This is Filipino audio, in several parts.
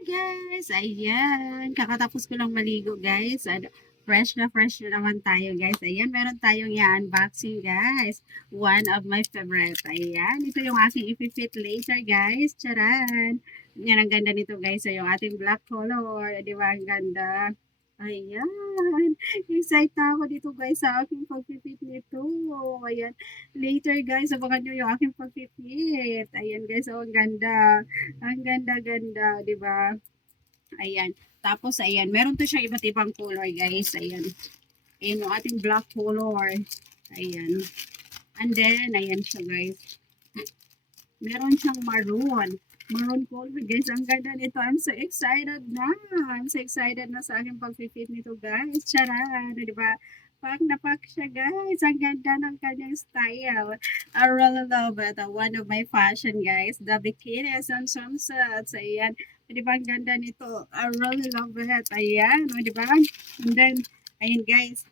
Guys, ayan. Kakatapos ko lang maligo, guys. Fresh na naman tayo, guys. Ayan, meron tayong i-unboxing, guys. One of my favorite. Ayan, ito yung aking i-fit later, guys. Charan! Yan, ang ganda nito, guys. So, yung ating black color. Di ba, ang ganda? Ayan. Excited na ako dito, guys, sa aking pag-fit nito. Ayan. Later, guys, abangan nyo yung aking pag-fit. Ayan, guys. Oh, ang ganda. Ang ganda-ganda, 'di ba? Ayan. Tapos ayan, meron 'to siyang iba't ibang color, guys. Ayan. Ayan yung ating black color. Ayan. And then, ayan siya, guys. Meron siyang maroon. Maroon color, guys. Ang ganda nito. I'm so excited na. I'm so excited na sa aking pag-fit nito, guys. Charan, 'di ba? Pak na pak siya, guys. Ang ganda ng kanyang style. I really love it. One of my fashion, guys. The bikinis and sunsets. Ayan. Di ba ang ganda nito? I really love it. Ayan. O, di ba? And then, ayan, guys.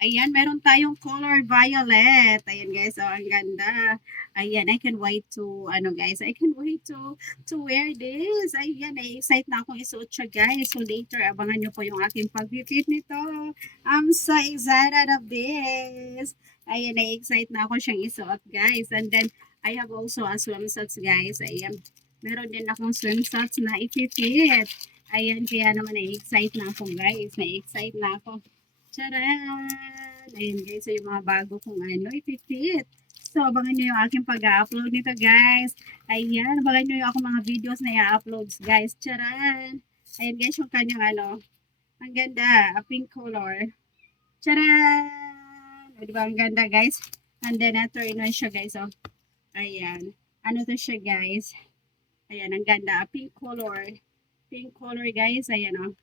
Ayan, meron tayong color violet. Ayan, guys. Oh, ang ganda. Ayan, I can wait to, ano, guys. I can wait to wear this. Ayan, na-excite na akong isuot siya, guys. So, later, abangan nyo po yung aking pag-fit nito. I'm so excited of this. Ayan, na-excite na ako siyang isuot, guys. And then, I have also a swimsuits, guys. Ayan, meron din akong swimsuits na i-fit. Ayan, kaya naman na-excite na ako, guys. Na-excite na ako. Charan! Ayun, guys, so yung mga bago kong ano, i-fit. So, abangan nyo yung aking pag-upload nito, guys. Ayan, abangan nyo yung akong mga videos na i-upload, guys. Charan! Ayan, guys, yung kanyang ano, ang ganda, a pink color. Charan! O, diba, ang ganda, guys. And then, ito, ino siya, guys, oh. Ayan. Ano to siya, guys? Ayan, ang ganda, a pink color. Pink color, guys. Ayan, oh.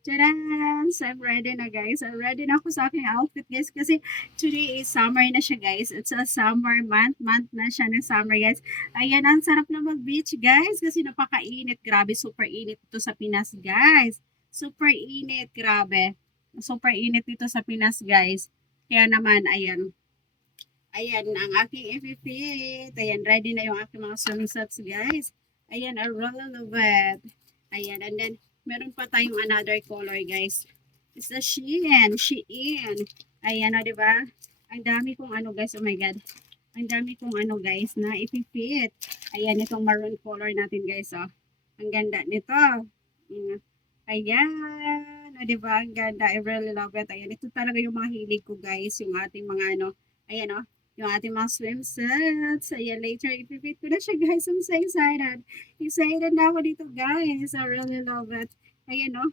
Tadaan! So, I'm ready na, guys. I'm ready na ako sa aking outfit, guys. Kasi today is summer na siya, guys. It's a summer month. Month na siya ng summer, guys. Ayan, ang sarap na mag-beach, guys. Kasi napakainit. Grabe, super init ito sa Pinas, guys. Super init, grabe. Super init dito sa Pinas, guys. Kaya naman, ayan. Ayan, ang aking i-fit. Ayan, ready na yung aking mga swimsuits, guys. Ayan, I really love it. Ayan, and then, meron pa tayong another color, guys. It's the Shein. Shein. Ayan, o, diba? Ang dami kong ano, guys. Oh my God. Ang dami kong ano, guys, na i-fit. Ayan, itong maroon color natin, guys, oh. Ang ganda nito. Ayan. O, diba? Ang ganda. I really love it. Ayan, ito talaga yung mga hilig ko, guys. Yung ating mga ano. Ayan, oh, yung ating mga swimsuits. Ayan, later, ipipit ko na siya, guys. I'm so excited. Excited na ako dito, guys. I really love it. Ayan, no?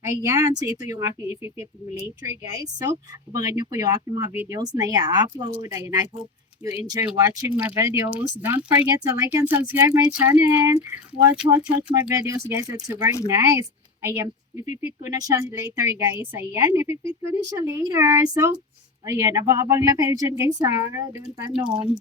Ayan. So, ito yung aking ipipit later, guys. So, abangan nyo po yung aking mga videos na i-upload. Ayan, I hope you enjoy watching my videos. Don't forget to like and subscribe my channel. Watch my videos, guys. It's very nice. Ayan, ipipit ko na siya later, guys. Ayan, ipipit ko na siya later. So, ayan, abang-abang lang kayo dyan, guys, ha? Don't tanong.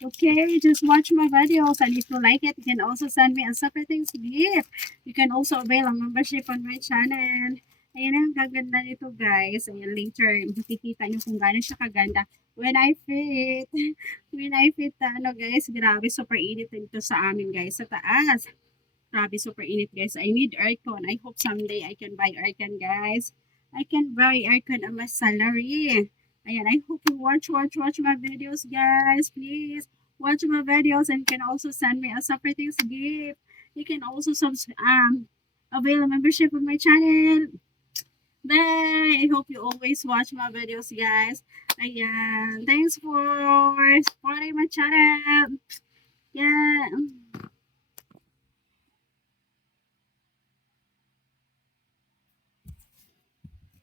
Okay, just watch my videos, and if you like it, you can also send me a separate gift. You can also avail a membership on my channel. Ayan ang gaganda nito, guys. Ayan, later, makikita nyo kung gaano siya kaganda. When I fit, when I fit, ano, guys, grabe, super init nito sa amin, guys, sa taas. Grabe, super init, guys. I need aircon. I hope someday I can buy aircon, guys. I can buy aircon on my salary. Ayan, I hope you watch my videos, guys. Please watch my videos and can also send me a separate gift. You can also avail a membership on my channel. Bye! I hope you always watch my videos, guys. Ayan, thanks for supporting my channel. Yeah.